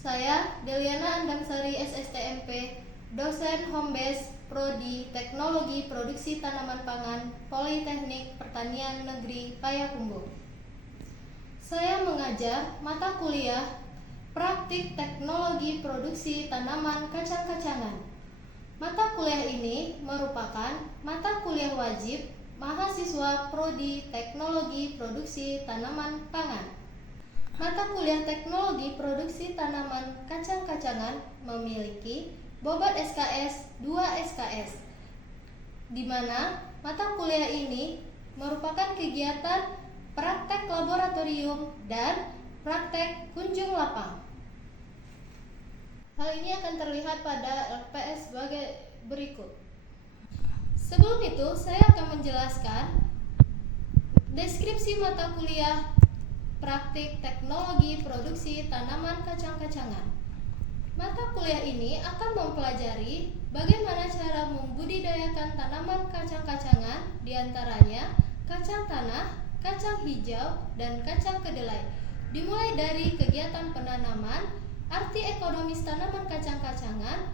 Saya Deliana Andamsari SSTMP, dosen Hombes Prodi Teknologi Produksi Tanaman Pangan Politeknik Pertanian Negeri Payakumbuh. Saya mengajar mata kuliah Praktik Teknologi Produksi Tanaman Kacang-kacangan. Mata kuliah ini merupakan mata kuliah wajib mahasiswa Prodi Teknologi Produksi Tanaman Pangan. Mata kuliah Teknologi Produksi Tanaman Kacang-kacangan memiliki bobot SKS 2 SKS, di mana mata kuliah ini merupakan kegiatan praktek laboratorium dan praktek kunjung lapang. Hal ini akan terlihat pada LPS sebagai berikut. Sebelum itu, saya akan menjelaskan deskripsi mata kuliah Praktik Teknologi Produksi Tanaman Kacang-kacangan. Mata kuliah ini akan mempelajari bagaimana cara membudidayakan tanaman kacang-kacangan, diantaranya kacang tanah, kacang hijau, dan kacang kedelai. Dimulai dari kegiatan penanaman, arti ekonomis tanaman kacang-kacangan,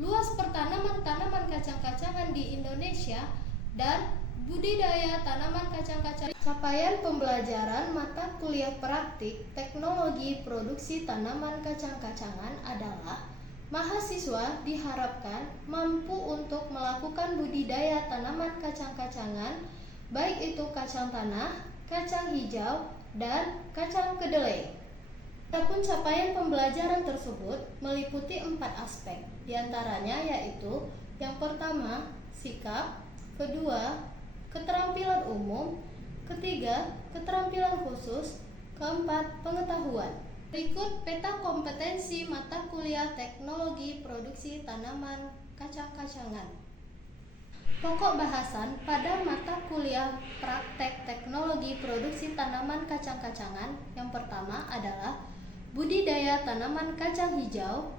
luas pertanaman tanaman kacang-kacangan di Indonesia, dan budidaya tanaman kacang-kacangan. Capaian pembelajaran mata kuliah praktik teknologi produksi tanaman kacang-kacangan adalah mahasiswa diharapkan mampu untuk melakukan budidaya tanaman kacang-kacangan, baik itu kacang tanah, kacang hijau, dan kacang kedelai. Adapun capaian pembelajaran tersebut meliputi 4 aspek, diantaranya yaitu yang pertama, sikap, kedua, keterampilan umum, ketiga, keterampilan khusus, keempat, pengetahuan. Berikut peta kompetensi mata kuliah Teknologi Produksi Tanaman Kacang-kacangan. Pokok bahasan pada mata kuliah Praktek Teknologi Produksi Tanaman Kacang-kacangan yang pertama adalah budidaya tanaman kacang hijau,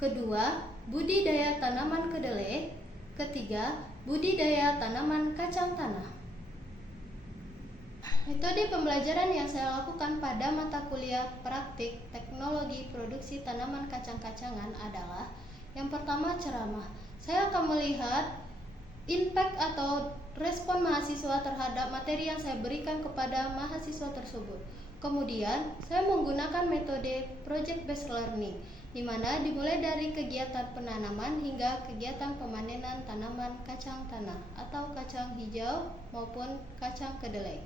kedua, budidaya tanaman kedelai, ketiga, budidaya tanaman kacang tanah. Metode pembelajaran yang saya lakukan pada mata kuliah Praktik Teknologi Produksi Tanaman Kacang-kacangan adalah yang pertama, ceramah. Saya akan melihat impact atau respon mahasiswa terhadap materi yang saya berikan kepada mahasiswa tersebut. Kemudian, saya menggunakan metode project based learning, di mana dimulai dari kegiatan penanaman hingga kegiatan pemanenan tanaman kacang tanah atau kacang hijau maupun kacang kedelai.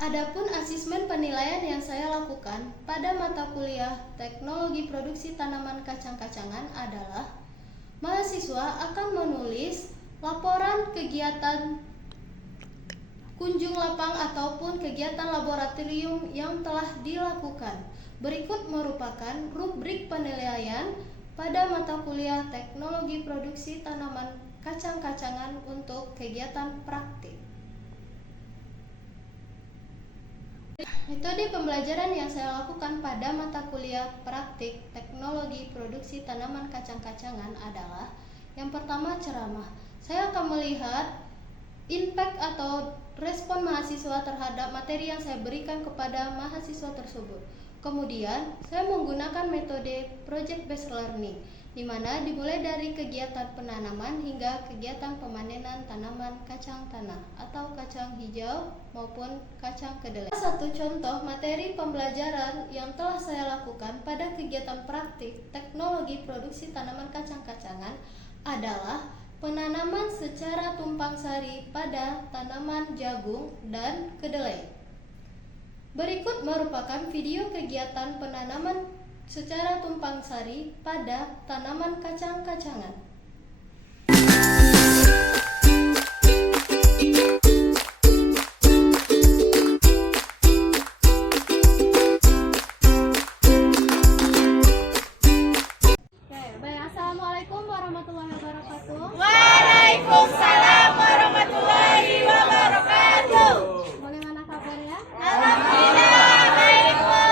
Adapun asesmen penilaian yang saya lakukan pada mata kuliah Teknologi Produksi Tanaman Kacang-kacangan adalah mahasiswa akan menulis laporan kegiatan kunjung lapang ataupun kegiatan laboratorium yang telah dilakukan. Berikut merupakan rubrik penilaian pada mata kuliah Teknologi Produksi Tanaman Kacang-kacangan untuk kegiatan praktik. Metode pembelajaran yang saya lakukan pada mata kuliah Praktik Teknologi Produksi Tanaman Kacang-kacangan adalah yang pertama, ceramah. Saya akan melihat impact atau respon mahasiswa terhadap materi yang saya berikan kepada mahasiswa tersebut. Kemudian, saya menggunakan metode project based learning, di mana dimulai dari kegiatan penanaman hingga kegiatan pemanenan tanaman kacang tanah atau kacang hijau maupun kacang kedelai. Satu contoh materi pembelajaran yang telah saya lakukan pada kegiatan praktik teknologi produksi tanaman kacang-kacangan adalah penanaman secara tumpang sari pada tanaman jagung dan kedelai. Berikut merupakan video kegiatan penanaman secara tumpang sari pada tanaman kacang-kacangan. Assalamualaikum warahmatullahi wabarakatuh. Waalaikumsalam warahmatullahi wabarakatuh. Bagaimana kabarnya? Alhamdulillah baik, Bu.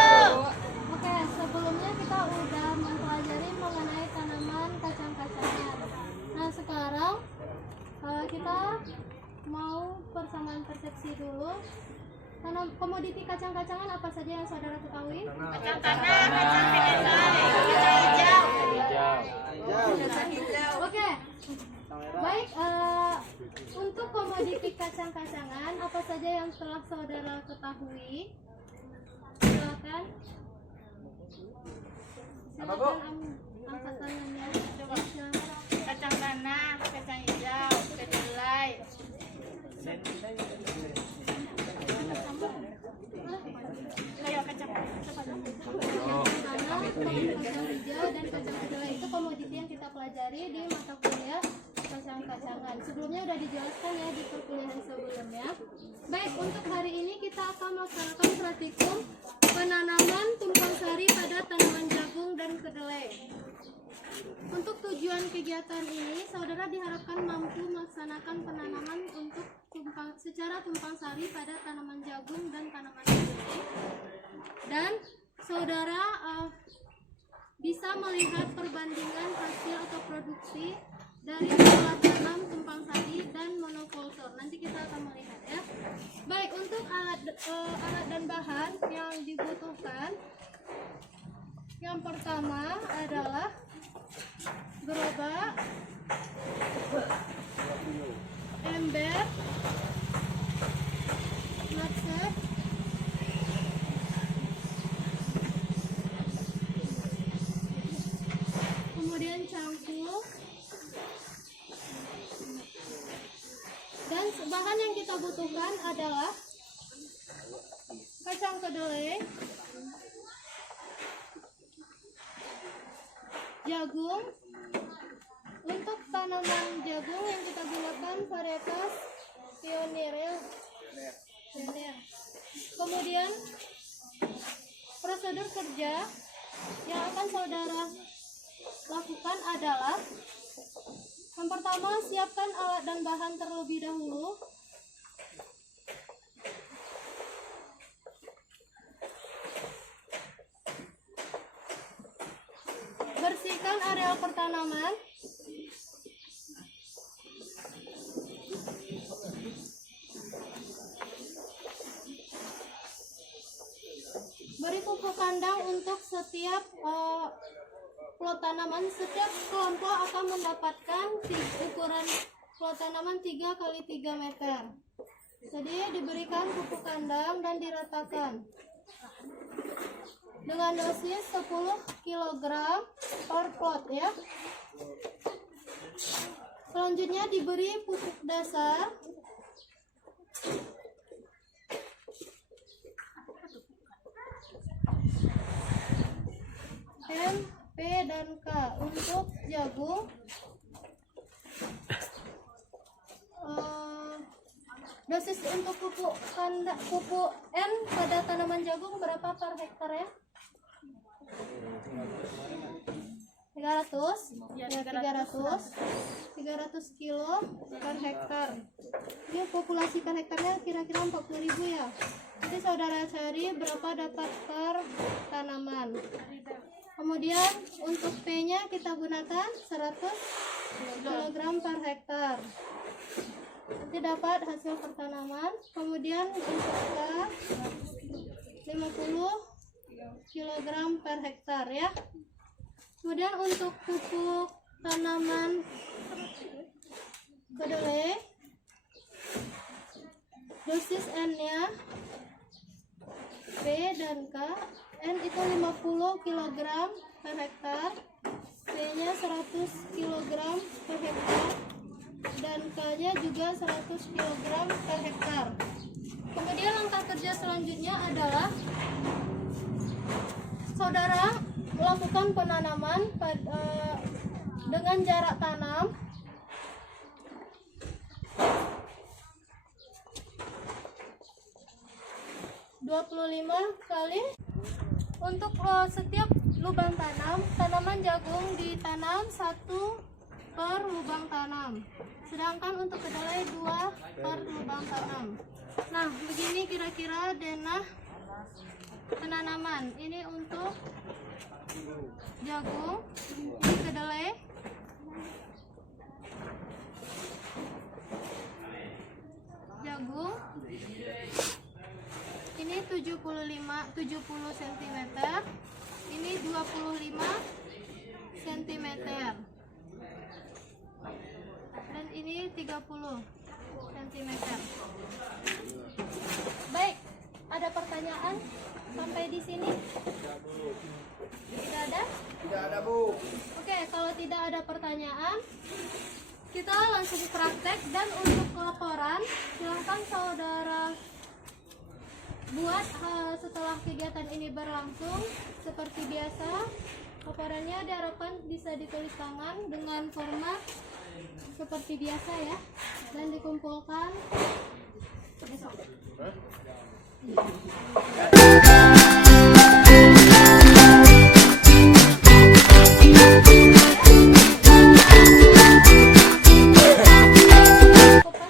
Oke, sebelumnya kita udah mempelajari mengenai tanaman kacang-kacangan. komoditi kacang-kacangan apa saja yang saudara ketahui? Kacang tanah, kacang kedelai, kacang hijau. Oke. Baik, untuk komoditi kacang-kacangan apa saja yang telah saudara ketahui? Silakan. Angkat tangannya. Kacang tanah, kacang hijau, kedelai. Ayo kacang. Tanah, kacang hijau dan kacang kedelai itu komoditi yang kita pelajari di mata kuliah kacang-kacangan. Sebelumnya sudah dijelaskan ya di perkuliahan sebelumnya. Baik, untuk hari ini kita akan melaksanakan praktikum penanaman tumpang sari pada tanaman jagung dan kedelai. Untuk tujuan kegiatan ini, saudara diharapkan mampu melaksanakan penanaman untuk secara tumpang sari pada tanaman jagung dan tanaman kedelai. Dan saudara bisa melihat perbandingan hasil atau produksi dari pola tanam tumpang sari dan monokultur. Nanti kita akan melihat ya. Baik, untuk alat dan bahan yang dibutuhkan, yang pertama adalah gerobak, ember, matset, kemudian cangkul, dan bahan yang kita butuhkan adalah kacang kedelai, jagung. Untuk tanaman jagung yang kita gunakan varietas Pioneer. Kemudian prosedur kerja yang akan saudara lakukan adalah yang pertama, siapkan alat dan bahan terlebih dahulu. Bersihkan areal pertanaman. Beri pupuk kandang untuk setiap plot tanaman. Setiap kelompok akan mendapatkan ukuran plot tanaman 3 x 3 meter. Jadi diberikan pupuk kandang dan diratakan dengan dosis 10 kg per plot ya. Selanjutnya diberi pupuk dasar M, P, dan K. Untuk jagung dosis untuk pupuk N pada tanaman jagung berapa per hektar ya? 300 ya, 300 kilo per hektar. Ini populasi per hektarnya kira-kira 40.000 ya. Jadi saudara cari berapa dapat per tanaman. Kemudian untuk P-nya kita gunakan 100 kg per hektar. Nanti dapat hasil pertanaman. Kemudian untuk K 50 kg per hektar ya. Kemudian untuk pupuk tanaman kedelai, dosis N-nya P dan K. N itu 50 kg per hektar, P-nya 100 kg per hektar, dan K-nya juga 100 kg per hektar. Kemudian langkah kerja selanjutnya adalah saudara melakukan penanaman dengan jarak tanam 25 kali. Untuk setiap lubang tanam, tanaman jagung ditanam 1 per lubang tanam. Sedangkan untuk kedelai 2 per lubang tanam. Nah, begini kira-kira denah penanaman. Ini untuk jagung, ini kedelai, jagung, Ini 70 cm. Ini 25 cm. Dan ini 30 cm. Baik, ada pertanyaan sampai di sini? Tidak ada? Tidak ada, Bu. Oke, kalau tidak ada pertanyaan, kita langsung praktek. Dan untuk laporan, silakan saudara buat setelah kegiatan ini berlangsung. Seperti biasa, laporannya diharapkan bisa ditulis tangan dengan format seperti biasa ya, dan dikumpulkan besok.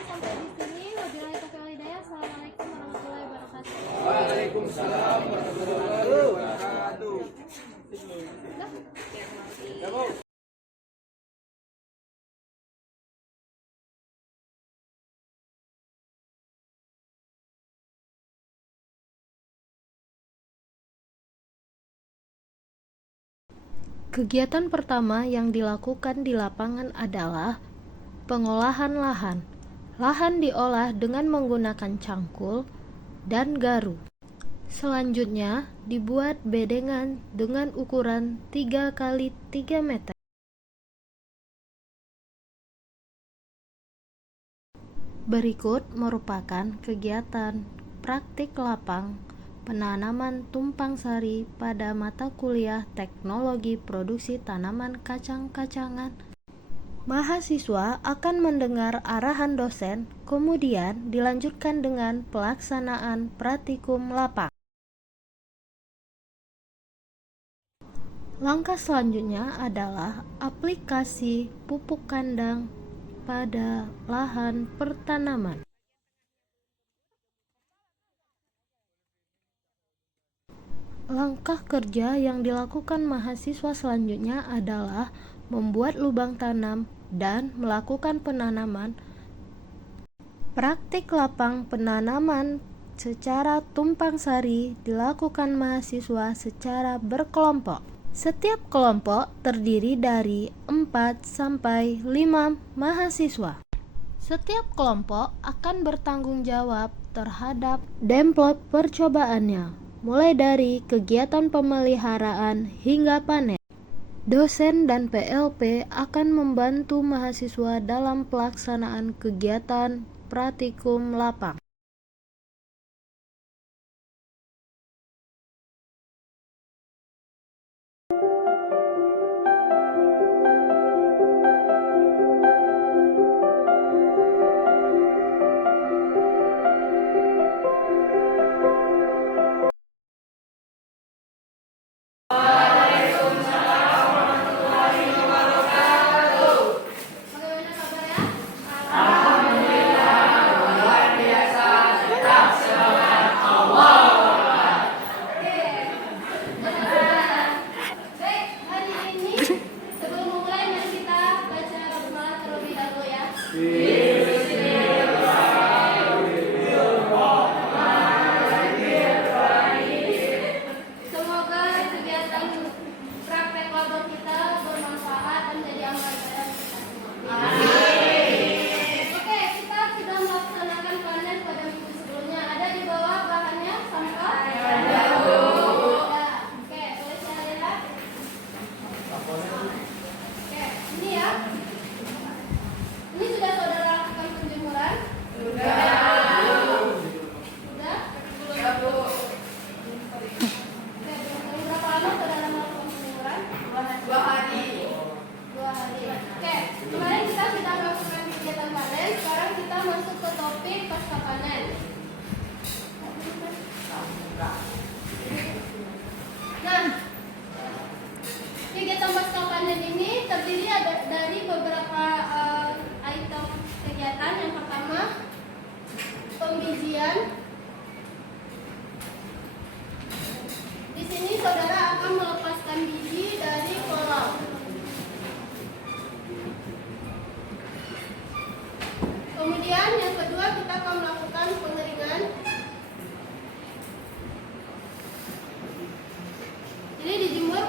Sampai di sini, wabillahi taufiq wal hidayah. Assalamualaikum warahmatullahi wabarakatuh. Waalaikumsalam warahmatullahi wabarakatuh. Ya, Bu. Kegiatan pertama yang dilakukan di lapangan adalah pengolahan lahan. Lahan diolah dengan menggunakan cangkul dan garu. Selanjutnya, dibuat bedengan dengan ukuran 3 x 3 meter. Berikut merupakan kegiatan praktik lapang penanaman tumpang sari pada mata kuliah Teknologi Produksi Tanaman Kacang-Kacangan. Mahasiswa akan mendengar arahan dosen, kemudian dilanjutkan dengan pelaksanaan praktikum lapang. Langkah selanjutnya adalah aplikasi pupuk kandang pada lahan pertanaman. Langkah kerja yang dilakukan mahasiswa selanjutnya adalah membuat lubang tanam dan melakukan penanaman. Praktik lapang penanaman secara tumpang sari dilakukan mahasiswa secara berkelompok. Setiap kelompok terdiri dari 4 sampai 5 mahasiswa. Setiap kelompok akan bertanggung jawab terhadap develop percobaannya, mulai dari kegiatan pemeliharaan hingga panen. Dosen dan PLP akan membantu mahasiswa dalam pelaksanaan kegiatan praktikum lapang. Bagaimana kabarnya? Alhamdulillah luar biasa.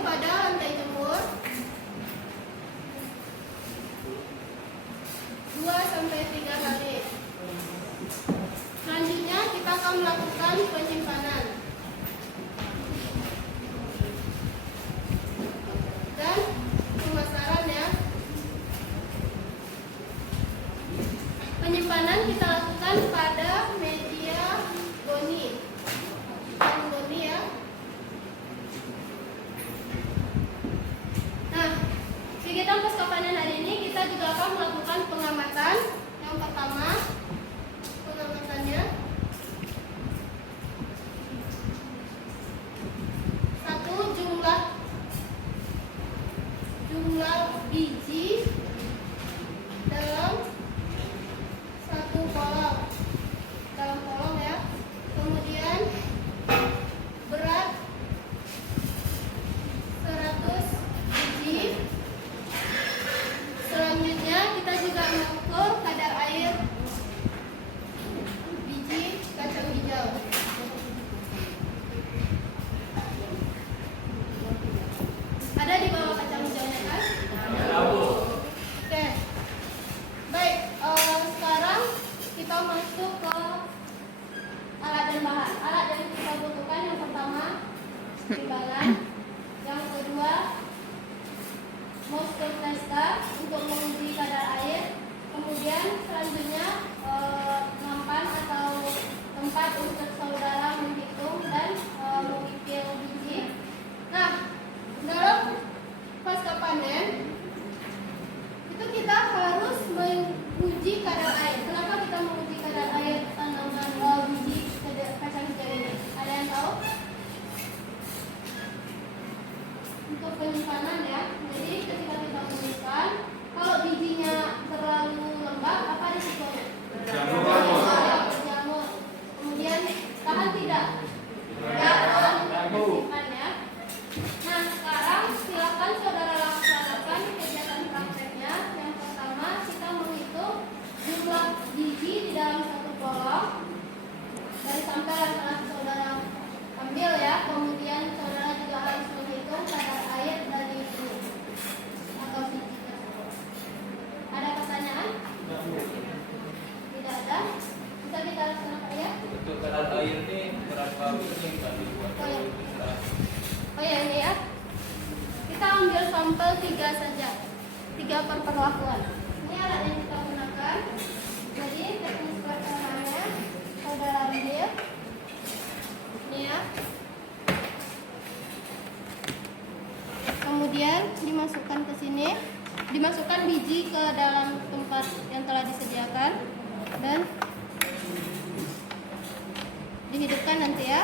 pada lantai jemur 2-3 kali. Selanjutnya kita akan melakukan penyimpanan dan pemasaran ya. Penyimpanan kita lakukan pada media goni. Goni ya. Nah, kegiatan pasca panen hari ini kita juga akan melakukan pengamatan. Yang pertama, pengamatannya satu, jumlah biji dalam satu kolom, ya. Kemudian berat 100 biji. Selanjutnya kita juga mengukur kadar air biji kacang hijau. Ada di bawah kacang hijaunya kan? Oke. Baik, sekarang kita masuk ke alat dan bahan. Alat yang kita butuhkan yang pertama timbangan, yang kedua moisture tester untuk menguji kadar air, kemudian selanjutnya nampan atau tempat untuk saudara menghitung dan mengikil biji. Nah, dalam pasca panen itu kita harus menguji kadar air. Kenapa kita menguji kadar air tanaman biji kacang hijau ini? Ada yang tahu? Untuk penyimpanan ya. Jadi ketika kita menyimpan, kalau bijinya terlalu lembab, apa risikonya? Berjamur. Kemudian tahan tidak? Tahan. Simpan ya. Nah, sekarang silakan saudara laksanakan kegiatan prakteknya. Yang pertama, kita menghitung jumlah biji di dalam satu kolom dari sampel yang telah saudara ambil ya. Kemudian saudara juga harus menghitung kadar air dari itu atau biji tersebut. Ada pertanyaan? Tidak ada. Bisa kita laksanakan ya? Untuk kadar air ini berapa biji yang dibuat? Oh ya, ini ya. Kita ambil sampel 3 saja. 3 per perlakuan. Ini alat yang kita gunakan. Jadi teknis pelaksanaannya saudara ambil. Ini ya. Kemudian dimasukkan ke sini. Dimasukkan biji ke dalam tempat yang telah disediakan dan dihidupkan nanti ya.